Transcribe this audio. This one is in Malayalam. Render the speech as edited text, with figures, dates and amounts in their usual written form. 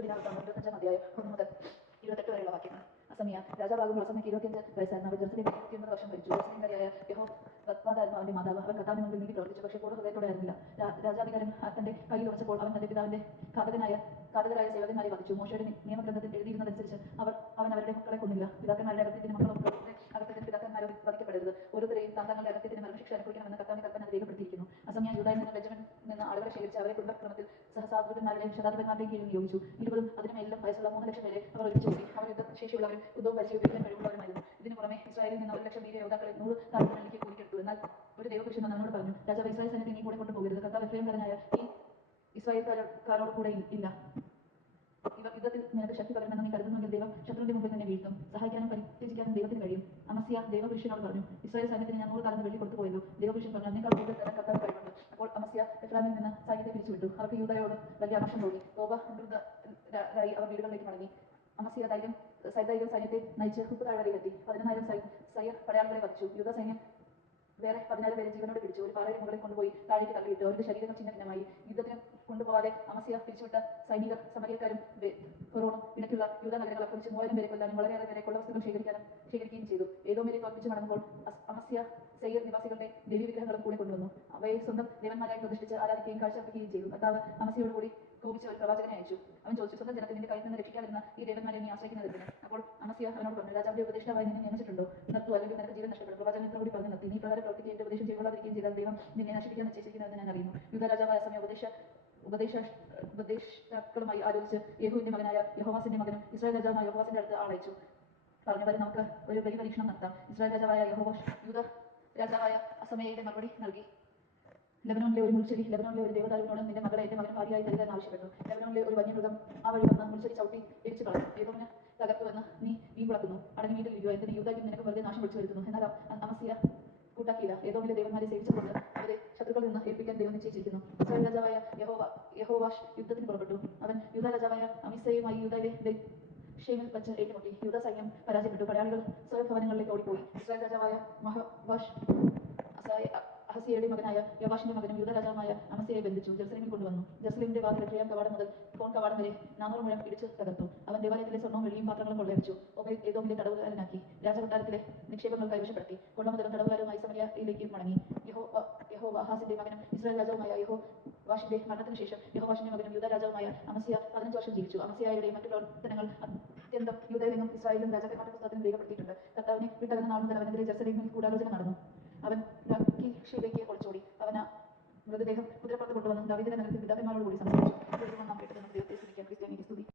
വിശുദ്ധ ദിനാവൃത്തം 25-ാം അധ്യായം 1 മുതൽ 28 വരെയുള്ള വാക്യങ്ങൾ. അസമിയ രാജാവാകുമ്പോൾ അസമയ്ക്ക് 25 വയസ്സായിരുന്നു. അവർ ജെറുസലേമിൽ 29 വർഷം ഭരിച്ചു. ജെറുസലേംകാരിയായ യഹോവദായിരുന്നു അവന്റെ മാതാവ്. അവൻ കർത്താവിന് മുമ്പിൽ നീതി പ്രവർത്തിച്ചു, പക്ഷേ പൂർണ്ണ ഹൃദയത്തോടെ ആയിരുന്നില്ല. രാജാധികാരം തന്റെ കയ്യിൽ ഉറച്ചപ്പോൾ അവൻ തന്റെ പിതാവിന്റെ ഘാതകരായ സേവകന്മാരെ വധിച്ചു. മോശയുടെ നിയമഗ്രന്ഥത്തിൽ എഴുതിയിരുന്നതനുസരിച്ച് അവൻ അവരുടെ മക്കളെ കൊന്നില്ല. പിതാക്കന്മാരുടെ അകത്യത്തിന് മക്കളും അകത്യത്തിന് പിതാക്കന്മാരെ വധിക്കപ്പെടരുത്. ഓരോരുത്തരെയും തങ്ങളുടെ അകത്യത്തിന് മരണശിക്ഷ അനുഭവിക്കണമെന്ന് കർത്താവിന്റെ കൽപ്പന രേഖപ്പെടുത്തിയിരിക്കുന്നു. അസമയ യൂദായിൽ നിന്ന് ബെഞ്ചമിനിൽ നിന്ന് ആളുകളെ ശേഖരിച്ച് അവരെ കുടുംബക്രമത്തിൽ സഹസ്രാധിപന്മാരുടെയും ശതാധിപന്മാരുടെയും കീഴിൽ നിയോഗിച്ചു. 20 അതിനും മേലിലും വയസ്സുള്ള 3 ലക്ഷം പേരെ അവർ ഒരുമിച്ച് കൂടി. അവർ യുദ്ധശേഷിയുള്ളവരും യുദ്ധവും പരിശീലിപ്പിക്കാൻ കഴിവുള്ളവരുമായിരുന്നു. ഇതിനു പുറമെ ഇസ്രായേലിൽ നിന്ന് 1 ലക്ഷം വീര യോദ്ധാക്കളെ 100 താലൂക്കിലേക്ക് കൂലിക്കെടുത്തു. എന്നാൽ ഒരു ദൈവപുരുഷൻ അവനോട് പറഞ്ഞു, രാജാവ് ഇസ്രായേൽ സൈന്യത്തെ നീ കൂടെ കൊണ്ടുപോകരുത്. കർത്താവ് എഫ്രയീംകാരനായ ഈ ഇസ്രായേൽക്കാരോട് കൂടെ ഇല്ല. ഇവർ യുദ്ധത്തിൽ നിനക്ക് ശക്തി പകരുമെന്ന് നീ കരുതുന്നുവെങ്കിൽ ദൈവം ശത്രുവിന്റെ മുമ്പിൽ നിന്നെ വീഴ്ത്തും. സഹായിക്കാനും പരിത്യജിക്കാനും ദൈവത്തിന് കഴിയും. അമസ്യ ദൈവപുരുഷനോട് പറഞ്ഞു, ഇസ്രായേൽ സൈന്യത്തിന് ഞാൻ 100 താലന്ത് വെള്ളി കൊടുത്തു പോയല്ലോ. ദൈവപുരുഷൻ പറഞ്ഞു, അതിനേക്കാൾ കൂടുതൽ തരാൻ കർത്താവ് കഴിവുണ്ട്. അപ്പോൾ അമസ്യ എഫ്രാമിൽ നിന്ന് സൈന്യത്തെ പിരിച്ചുവിട്ടു. അവർക്ക് യൂദയോട് വലിയ അമർഷം തോന്നി. തോബ സംതൃപ്തരായി അവർ വീടുകളിലേക്ക് മടങ്ങി. അമസ്യ സൈന്യത്തെ നയിച്ച് ഉപ്പ് താഴ്വരയിലെത്തി. 10,000 സൈർ പടയാളികളെ വധിച്ചു. യൂദാ സൈന്യം വേറെ 14 പേരെ ജീവനോട് പിടിച്ചു. ഒരു പാറയുടെ മുകളിൽ കൊണ്ടുപോയി താഴേക്ക് തള്ളിയിട്ടു. അവരുടെ ശരീരങ്ങൾ ഛിന്നഭിന്നമായി. യുദ്ധത്തിന് കൊണ്ടുപോകാതെ അമസ്യ പിരിച്ചുവിട്ട സൈനികർ സമരിയക്കാരും ഫറോണും ഇടയ്ക്കുള്ള യൂദാ നഗരങ്ങൾ ആക്രമിച്ച് 3000 പേരെ കൊല്ലാനും വളരെയേറെ പേരെ കൊള്ളവസ്തുക്കൾ ശേഖരിക്കുകയും ചെയ്തു. ഏദോമിനെ തോൽപ്പിച്ച് മടങ്ങുമ്പോൾ അമസ്യ സെയർ നിവാസികളുടെ ദേവീവിഗ്രഹങ്ങളും കൂടെ കൊണ്ടുവന്നു. അവയെ സ്വന്തം ദേവന്മാരായി പ്രതിഷ്ഠിച്ച് ആരാധിക്കുകയും കാഴ്ചവെക്കുകയും ചെയ്തു. കർത്താവ് അമസ്യയോട് കൂടി കോപിച്ച് ഒരു പ്രവാചകനെ അയച്ചു. അവൻ ചോദിച്ചു, സ്വന്തം ജനത്തെ നിന്റെ കയ്യിൽ നിന്ന് രക്ഷിക്കാതിരുന്ന ഈ ദേവന്മാരെ നീ ആശ്രയിക്കുന്നതെന്തിന്? അപ്പോൾ അമസ്യ അവനോട് പറഞ്ഞു, രാജാവിന്റെ ഉപദേഷ്ടാവായി നിന്നെ നിയമിച്ചിട്ടുണ്ടോ? നിർത്തൂ, അല്ലെങ്കിൽ നിനക്ക് ജീവൻ നഷ്ടപ്പെടും. പ്രവാചകൻ കൂടി പറഞ്ഞു നിർത്തി. നീ പ്രകാരം പ്രവർത്തിക്കുകയും എന്റെ ഉപദേശം ചെയ്തുകൊള്ളാതിരിക്കുകയും ചെയ്താൽ ദൈവം നിന്നെ നശിപ്പിക്കാൻ നിശ്ചയിച്ചിരിക്കുന്നതെന്ന് ഞാൻ അറിയുന്നു. യൂദാ രാജാവായ അസമയ ഉപദേഷ്ടാക്കളുമായി ആലോചിച്ച് യേഹൂവിന്റെ മകനായ യഹോവാസിന്റെ മകനും ഇസ്രായേൽ രാജാവായ യഹോവാസിന്റെ അടുത്ത് ആളയച്ചു. പറഞ്ഞു, വരെ നമുക്ക് ഒരു ബലി പരീക്ഷണം നടത്താം. ഇസ്രായേൽ രാജാവായ യഹോവാഷ് യൂദാ രാജാവായ അസമയയുടെ മറുപടി നൽകി. ലെബനോണിലെ ഒരു മുൾച്ചെടി ലെബനോണിലെ ഒരു ദേവദാരുവിനോട് നിന്റെ മകളെ എന്റെ മകൻ ഭാര്യയായി തരിക എന്ന് ആവശ്യപ്പെട്ടു. ലെബനോണിലെ ഒരു വന്യമൃഗം ആ വഴി വന്ന് മുൾച്ചെടി ചവിട്ടി എരിച്ചു കളഞ്ഞു. ഏദോമിന് തകർത്തുവെന്ന് നീ വീമ്പളക്കുന്നു. അടങ്ങി വീട്ടിലിരിക്കുക. എന്തിന് യൂദായ്ക്കും നിനക്ക് വെറുതെ നാശം വിളിച്ചു വരുത്തുന്നു? എന്നാൽ അമസ്യ കൂട്ടാക്കിയില്ല. ഏദോമിലെ ദേവന്മാരെ സേവിച്ചതുകൊണ്ട് അവരെ ശത്രുക്കളിൽ നിന്ന് ഏൽപ്പിക്കാൻ ദൈവം നിശ്ചയിച്ചിരിക്കുന്നു. ഇസ്രായേൽ രാജാവായ യഹോവാഷ് യുദ്ധത്തിന് പുറപ്പെട്ടു. അവൻ യൂദാ രാജാവായ അമസ്യയുമായി യൂദായിലെ ഷേമിൽ വച്ച് ഏറ്റുമുട്ടി. യൂദാ സൈന്യം പരാജയപ്പെട്ടു. പടയാളികൾ സ്വയം ഭവനങ്ങളിലേക്ക് ഓടിപ്പോയി. ഇസ്രായേൽ രാജാവായ അഹസ്യയുടെ മകനായ യോവാഷിന്റെ മകനും യൂദാ രാജാവായ അമസ്യയെ ബന്ധിച്ചു ജെറുസലേമിൽ കൊണ്ടുവന്നു. ജെറുസലേമിന്റെ വാതിൽ എഫ്രയീം കവാടം മുതൽ കോൺ കവാടം വരെ 400 മുഴം ഇടിച്ചു തകർത്തു. അവൻ ദേവാലയത്തിലെ സ്വർണ്ണവും വെള്ളിയും പാത്രങ്ങളും കൊള്ളയടിച്ചു. ഏദോമിലെ തടവുകാരനാക്കി. രാജകൊട്ടാരത്തിലെ നിക്ഷേപങ്ങൾ കൈവശപ്പെടുത്തി. കൊള്ളമുതലും തടവുകാരുമായി സമരിയയിലേക്ക് മടങ്ങി. യഹോവാഹാസിന്റെ മകനും ഇസ്രായേൽ രാജാവുമായ യഹോവാഷിന്റെ മരണത്തിന് ശേഷം യഹോവാഷിന്റെ മകനും യൂദാ രാജാവുമായ അമസ്യ 15 വർഷം ജീവിച്ചു. അമസ്യയുടെ മറ്റു പ്രവർത്തനങ്ങൾ അത്യന്തം യൂദയിലും ഇസ്രായേലിലും രാജാക്കന്മാരുടെ പുസ്തകത്തിൽ രേഖപ്പെടുത്തിയിട്ടുണ്ട്. കർത്താവിനെ വിട്ടകന്ന നാൾ മുതൽ അവനെതിരെ ജെറുസലേമിൽ ഗൂഢാലോചന നടന്നു. അവൻ ലക്കീഷിലേക്ക് ഒളിച്ചോടി. അവൻ മൃതദേഹം കുതിരപ്പുറത്ത് കൊണ്ടുവന്ന് ദാവീദിന്റെ നഗരത്തിൽ പിതാക്കന്മാരോട് കൂടി സംസാരിച്ചു.